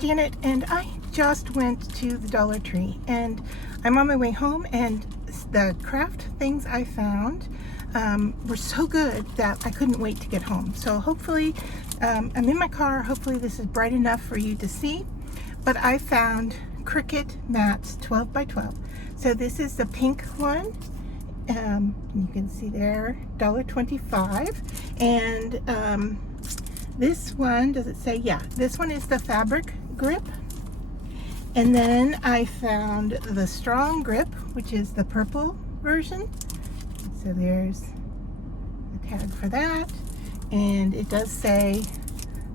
Janet, and I just went to the Dollar Tree, and I'm on my way home, and the craft things I found were so good that I couldn't wait to get home. So hopefully, I'm in my car. Hopefully this is bright enough for you to see. But I found Cricut mats 12 by 12. So this is the pink one. You can see there, $1.25. And this one, does it say? Yeah, this one is the fabric grip. And then I found the strong grip, which is the purple version. So there's a tag for that. And it does say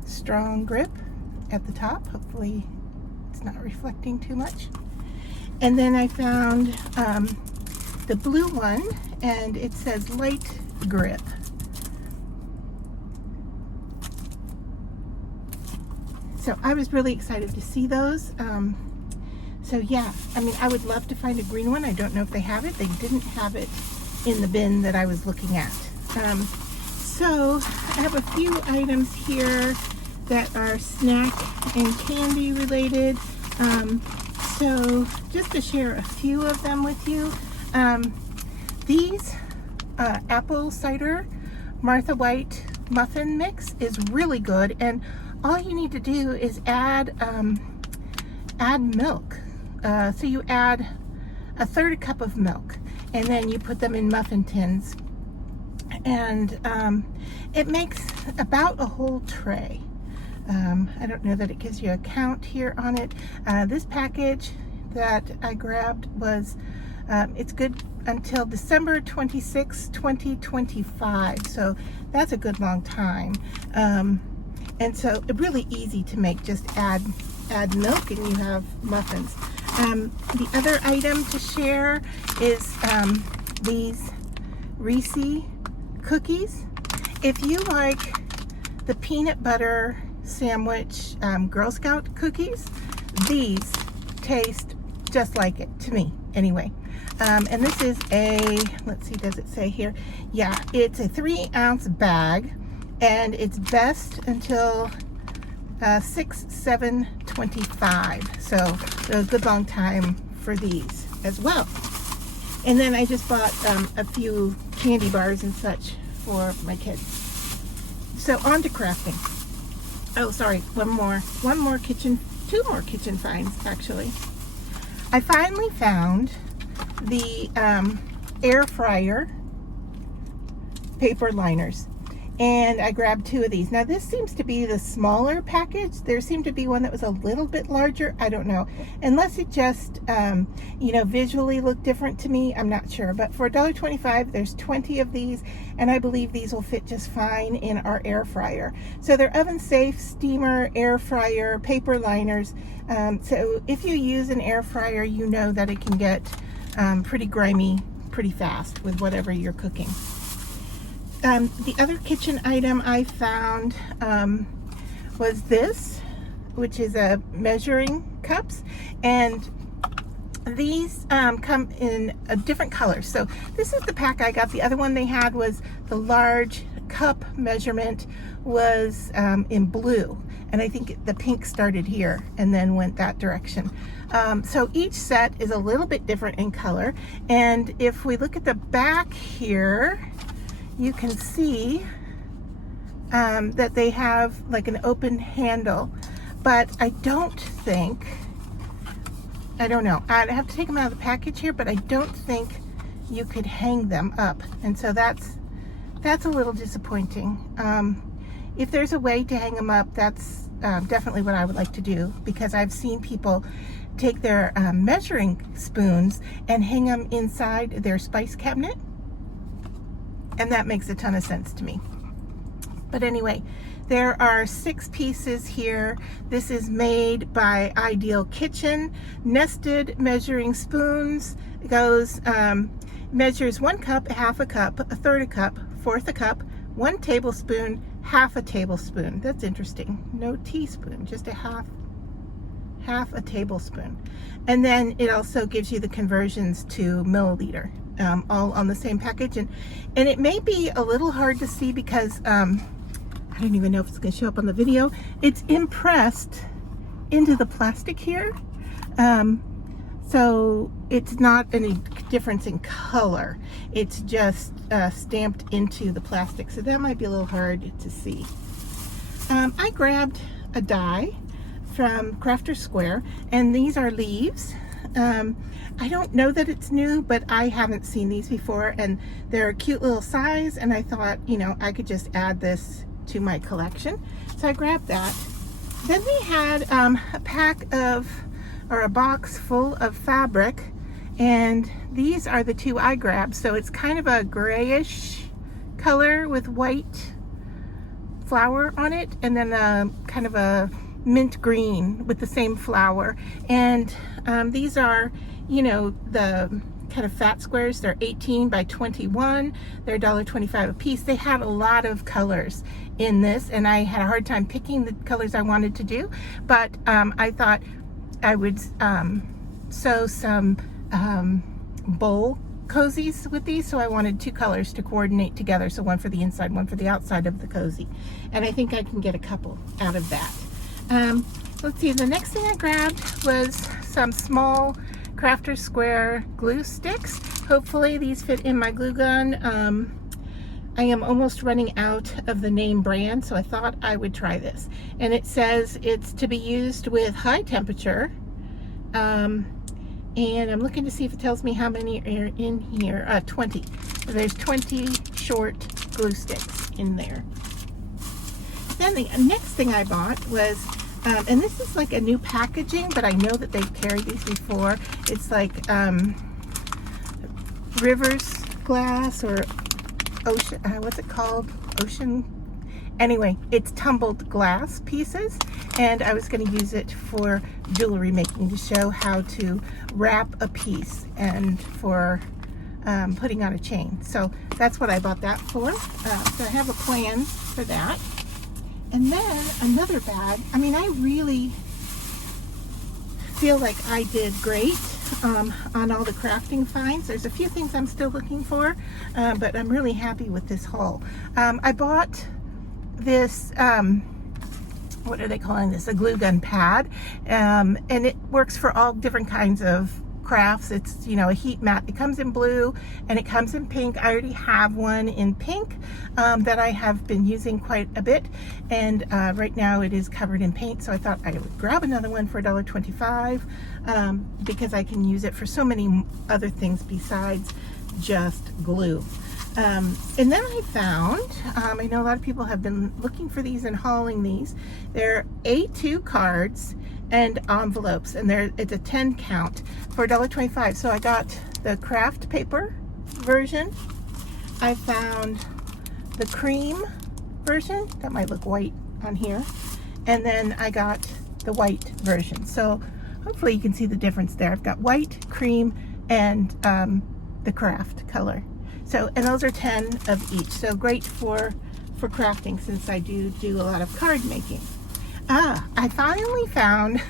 strong grip at the top. Hopefully it's not reflecting too much. And then I found the blue one, and it says light grip. So I was really excited to see those. So yeah, I mean, I would love to find a green one. I don't know if they have it. They didn't have it in the bin that I was looking at. So I have a few items here that are snack and candy related. So just to share a few of them with you. These apple cider Martha White muffin mix is really good, and all you need to do is add milk. So you add a third cup of milk, and then you put them in muffin tins, and it makes about a whole tray. I don't know that it gives you a count here on it. This package that I grabbed was, it's good until December 26, 2025. So that's a good long time. And so really easy to make. Just add milk and you have muffins. The other item to share is these Reese cookies. If you like the peanut butter sandwich Girl Scout cookies, these taste just like it, to me anyway. And this is a, let's see, does it say here? Yeah, it's a 3-ounce bag, and it's best until 6/7/25. So a good long time for these as well. And then I just bought a few candy bars and such for my kids. So on to crafting. Oh, sorry, two more kitchen finds actually. I finally found the air fryer paper liners, and I grabbed 2 of these. Now this seems to be the smaller package. There seemed to be one that was a little bit larger. I don't know, unless it just visually looked different to me. I'm not sure, but for $1.25 there's 20 of these, and I believe these will fit just fine in our air fryer. So they're oven safe steamer air fryer paper liners. So if you use an air fryer, you know that it can get pretty grimy pretty fast with whatever you're cooking. The other kitchen item I found was this, which is a measuring cups, and these come in a different color. So this is the pack I got. The other one they had was the large cup measurement was in blue, and I think the pink started here and then went that direction. So each set is a little bit different in color, and if we look at the back here, you can see that they have like an open handle, but I don't know. I'd have to take them out of the package here, but I don't think you could hang them up. And so that's a little disappointing. If there's a way to hang them up, that's definitely what I would like to do, because I've seen people take their measuring spoons and hang them inside their spice cabinet. And that makes a ton of sense to me. But anyway, there are 6 pieces here. This is made by Ideal Kitchen. Nested measuring spoons. It goes, measures 1 cup, half a cup, a third a cup, fourth a cup, 1 tablespoon, half a tablespoon. That's interesting. No teaspoon, just a half a tablespoon. And then it also gives you the conversions to milliliter. All on the same package, and it may be a little hard to see because I don't even know if it's going to show up on the video. It's impressed into the plastic here. So it's not any difference in color. It's just stamped into the plastic. So that might be a little hard to see. I grabbed a die from Crafter's Square, and these are leaves. I don't know that it's new, but I haven't seen these before, and they're a cute little size, and I thought, you know, I could just add this to my collection. So I grabbed that. Then they had a pack of, or a box full of fabric, and these are the two I grabbed. So it's kind of a grayish color with white flower on it, and then kind of a mint green with the same flower. And these are, you know, the kind of fat squares. They're 18 by 21. They're $1.25 a piece. They had a lot of colors in this, and I had a hard time picking the colors I wanted to do, but I thought I would sew some bowl cozies with these, so I wanted two colors to coordinate together, so one for the inside, one for the outside of the cozy, and I think I can get a couple out of that. Let's see, the next thing I grabbed was some small Crafter's Square glue sticks. Hopefully these fit in my glue gun. I am almost running out of the name brand, so I thought I would try this. And it says it's to be used with high temperature. And I'm looking to see if it tells me how many are in here. 20. There's 20 short glue sticks in there. Then the next thing I bought was, and this is like a new packaging, but I know that they've carried these before. It's like Rivers glass, or ocean, what's it called? Ocean. Anyway, it's tumbled glass pieces, and I was going to use it for jewelry making to show how to wrap a piece and for putting on a chain. So that's what I bought that for. So I have a plan for that. And then another bag. I mean, I really feel like I did great on all the crafting finds. There's a few things I'm still looking for, but I'm really happy with this haul. I bought this, what are they calling this? A glue gun pad, and it works for all different kinds of crafts. It's, you know, a heat mat. It comes in blue and it comes in pink. I already have one in pink that I have been using quite a bit, and right now it is covered in paint, so I thought I would grab another one for $1.25 because I can use it for so many other things besides just glue. And then I found, I know a lot of people have been looking for these and hauling these. They're A2 cards and envelopes, and it's a 10 count for $1.25. So I got the craft paper version. I found the cream version. That might look white on here. And then I got the white version. So hopefully you can see the difference there. I've got white, cream, and the craft color. So, and those are 10 of each. So great for crafting, since I do a lot of card making. I finally found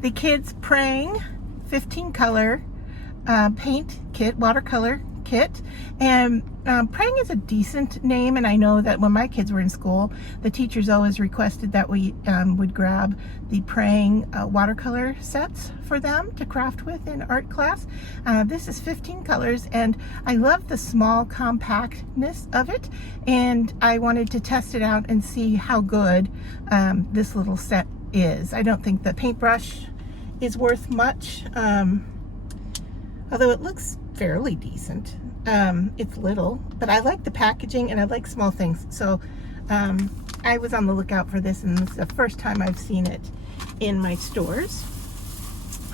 the Kids Praying 15 color paint kit, watercolor kit. And Praying is a decent name, and I know that when my kids were in school, the teachers always requested that we would grab the Praying watercolor sets for them to craft with in art class. This is 15 colors, and I love the small compactness of it, and I wanted to test it out and see how good this little set is. I don't think the paintbrush is worth much, although it looks fairly decent. It's little, but I like the packaging and I like small things. So I was on the lookout for this, and this is the first time I've seen it in my stores.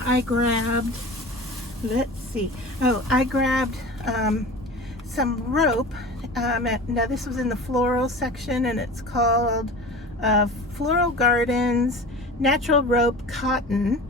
I grabbed, let's see, I grabbed some rope. Now this was in the floral section, and it's called Floral Gardens Natural Rope Cotton,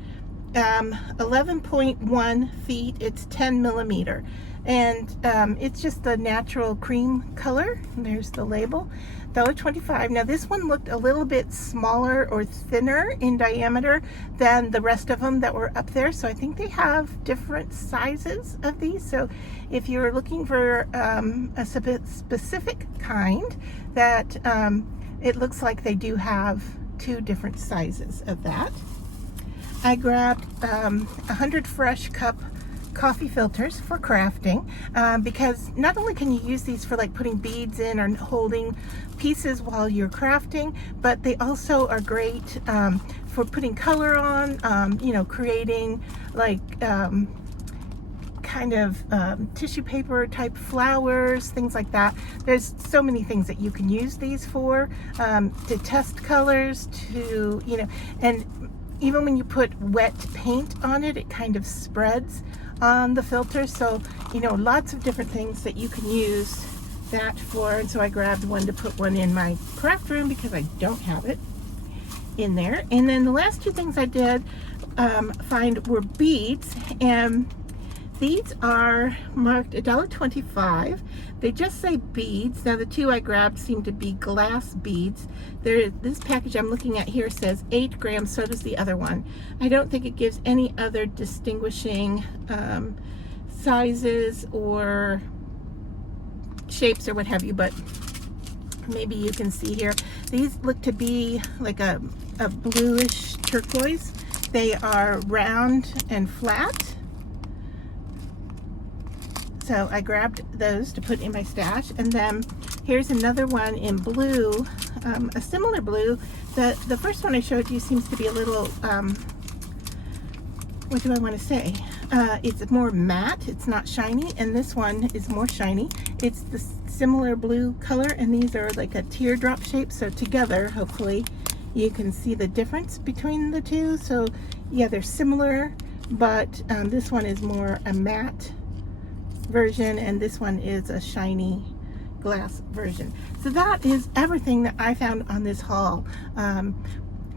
11.1 feet. It's 10 millimeter. And it's just the natural cream color. There's the label, $1.25. Now this one looked a little bit smaller or thinner in diameter than the rest of them that were up there. So I think they have different sizes of these. So if you're looking for a specific kind, that it looks like they do have two different sizes of that. I grabbed 100 Fresh Cup coffee filters for crafting, because not only can you use these for like putting beads in or holding pieces while you're crafting, but they also are great for putting color on, you know, creating like kind of tissue paper type flowers, things like that. There's so many things that you can use these for, to test colors, to, you know, and even when you put wet paint on it, it kind of spreads on the filter. So, you know, lots of different things that you can use that for. And so I grabbed one to put one in my craft room because I don't have it in there. And then the last two things I did find were beads, and these are marked $1.25. They just say beads. Now the two I grabbed seem to be glass beads. This package I'm looking at here says 8 grams, so does the other one. I don't think it gives any other distinguishing sizes or shapes or what have you, but maybe you can see here. These look to be like a bluish turquoise. They are round and flat. So I grabbed those to put in my stash. And then here's another one in blue, a similar blue. The first one I showed you seems to be a little, what do I want to say? It's more matte, it's not shiny, and this one is more shiny. It's the similar blue color, and these are like a teardrop shape. So together, hopefully, you can see the difference between the two. So yeah, they're similar, but this one is more a matte version, and this one is a shiny glass version. So that is everything that I found on this haul.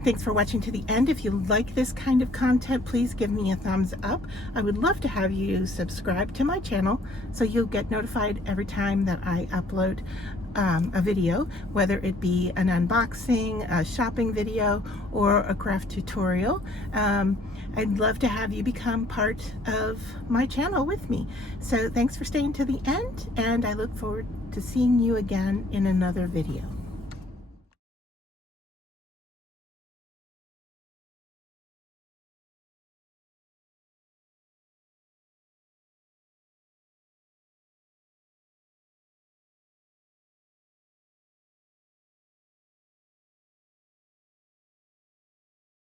Thanks for watching to the end. If you like this kind of content, please give me a thumbs up. I would love to have you subscribe to my channel so you'll get notified every time that I upload a video, whether it be an unboxing, a shopping video, or a craft tutorial. I'd love to have you become part of my channel with me. So thanks for staying to the end, and I look forward to seeing you again in another video.